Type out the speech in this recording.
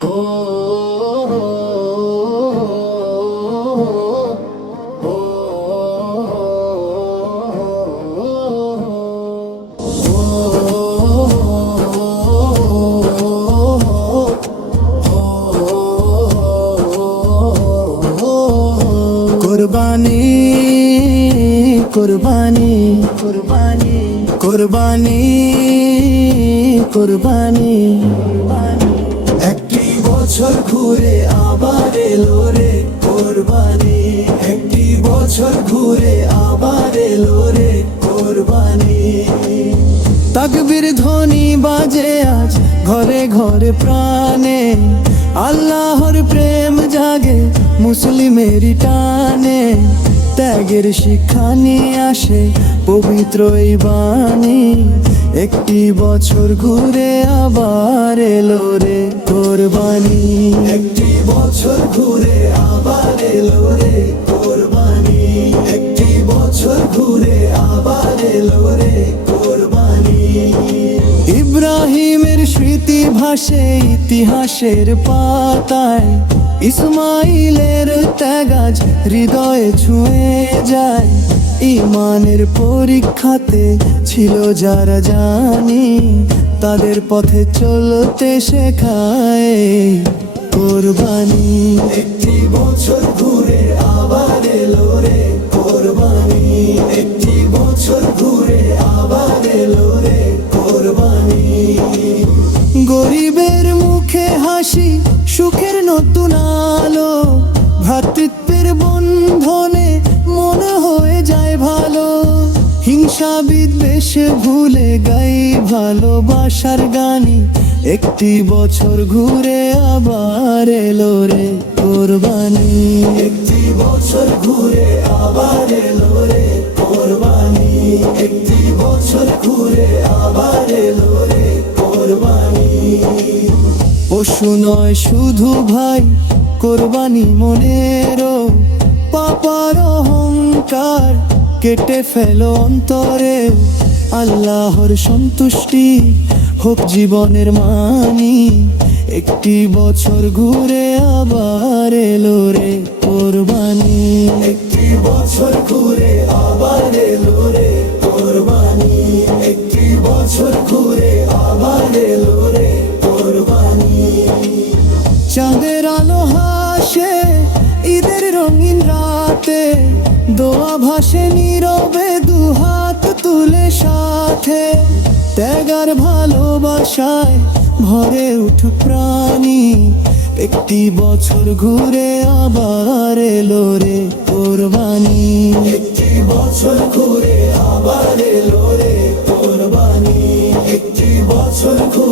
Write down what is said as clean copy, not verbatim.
কুরবানি কুরবানি কুরবানি কুরবানি কুরবানি একটি বছর ঘুরে আবার এলো রে কুরবানি, একটি বছর ঘুরে আবার এলো রে কুরবানি। তাকবীর ধ্বনি বাজে আজ ঘরে ঘরে প্রাণে, আল্লাহর প্রেম জাগে মুসলিমেরই টানে। ত্যাগের শিক্ষা নিয়ে আসে পবিত্র এই বাণী, একটি বছর ঘুরে আবার এলো রে কুরবানি, একটি বছর ঘুরে আবার এলো রে কুরবানি, একটি বছর ঘুরে আবার এলো রে কুরবানি। ইব্রাহিমের স্মৃতি ভাসে ইতিহাসের পাতায়, ইসমাইলের ত্যাগ আজ হৃদয়ে ছুঁয়ে যায়। ঈমানের পরীক্ষাতে ছিল যারা জানি, তাদের পথে চলতে শেখায় কুরবানি। একটি বছর ঘুরে আবার এলো রে কুরবানি, একটি বছর ঘুরে আবার এলো রে কুরবানি। গরিবের মুখে হাসি, সুখের নতুন আলো, ভ্রাতৃত্বের বন্ধনে মনে হয়ে যায় ভালো। হিংসা বিদ্বেষে ভুলে গাই ভালোবাসার গানি, একটি বছর ঘুরে আবার এলো রে কুরবানি, একটি বছর ঘুরে আবার এলো রে কুরবানি, একটি বছর ঘুরে আবার এলো রে কুরবানি। পশু নয় শুধু ভাই কুরবানি মনেরও, পাপার অহংকার কেটে ফেলো অন্তরে। আল্লাহর সন্তুষ্টি হোক জীবনের মানি, একটি বছর ঘুরে আবার এলো রে কুরবানি, একটি বছর ঘুরে আবার এলো রে কুরবানি, একটি বছর ঘুরে আবার এলো রে কুরবানি। চাঁদের আলো হাসে ঈদের রঙিন রাতে, দোয়া ভাসে নীরবে দুহাত তুলে সাথে। ত্যাগার ভালোবাসায় ভরে উঠ প্রাণী, একটি বছর ঘুরে আবার এলো রে কুরবানি, একটি বছর ঘুরে আবার এলো রে কুরবানি, একটি বছর ঘুরে